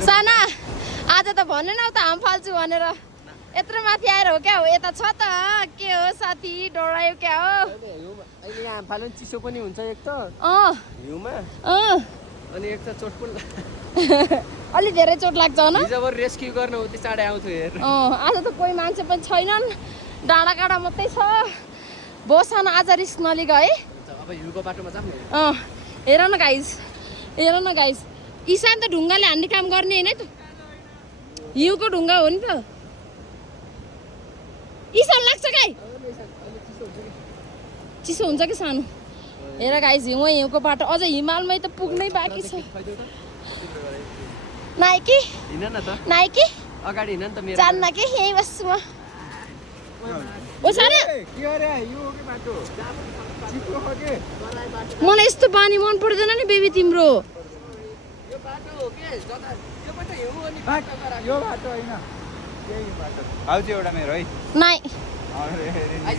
साना आज त भन्नु न त हाम फाल्छु भनेर यत्रो माथि आएर हो क्या हो यता छ त के हो साथी डरायो क्या हो अहिले यहाँ हाम फाल्यो चिसो पनि हुन्छ एक त हिउँमा अनि एक त चोटपुल अलि धेरै चोट लाग्छ न जब रेस्क्यु गर्न उति चाँडै आउँथ्यो हेर आज त कोही मान्छे पनि छैनन् डाँडा काँडा मात्रै छ बसन आज रिस्क नलिग है अब हिउँको बाटोमा जाऊँ न हेर न गाइस ईशान त ढुङ्गाले हान्ने काम गर्ने होइन त हिउँको ढुङ्गा हो नि त ईशान लाग्छ गाई चिसो हुन्छ कि सानो हेर गाइस हिउँको बाटो अझ हिमालमै त पुग्नै बाँकी छ नाइकी हिँड न त नाइकी अगाडि हिँड न त मेरो जान्न कि यहीँ बस्छु म ओ सारा के अरे यो के बाटो चिप्लो हो के मलाई यस्तो बानी मन पर्दैन नि बेबी तिम्रो यो बाटो हो के जता यो बाटो हिउँ अनि यो बाटो होइन यही बाटो आउँछ एउटा मेरो है नाइ आइज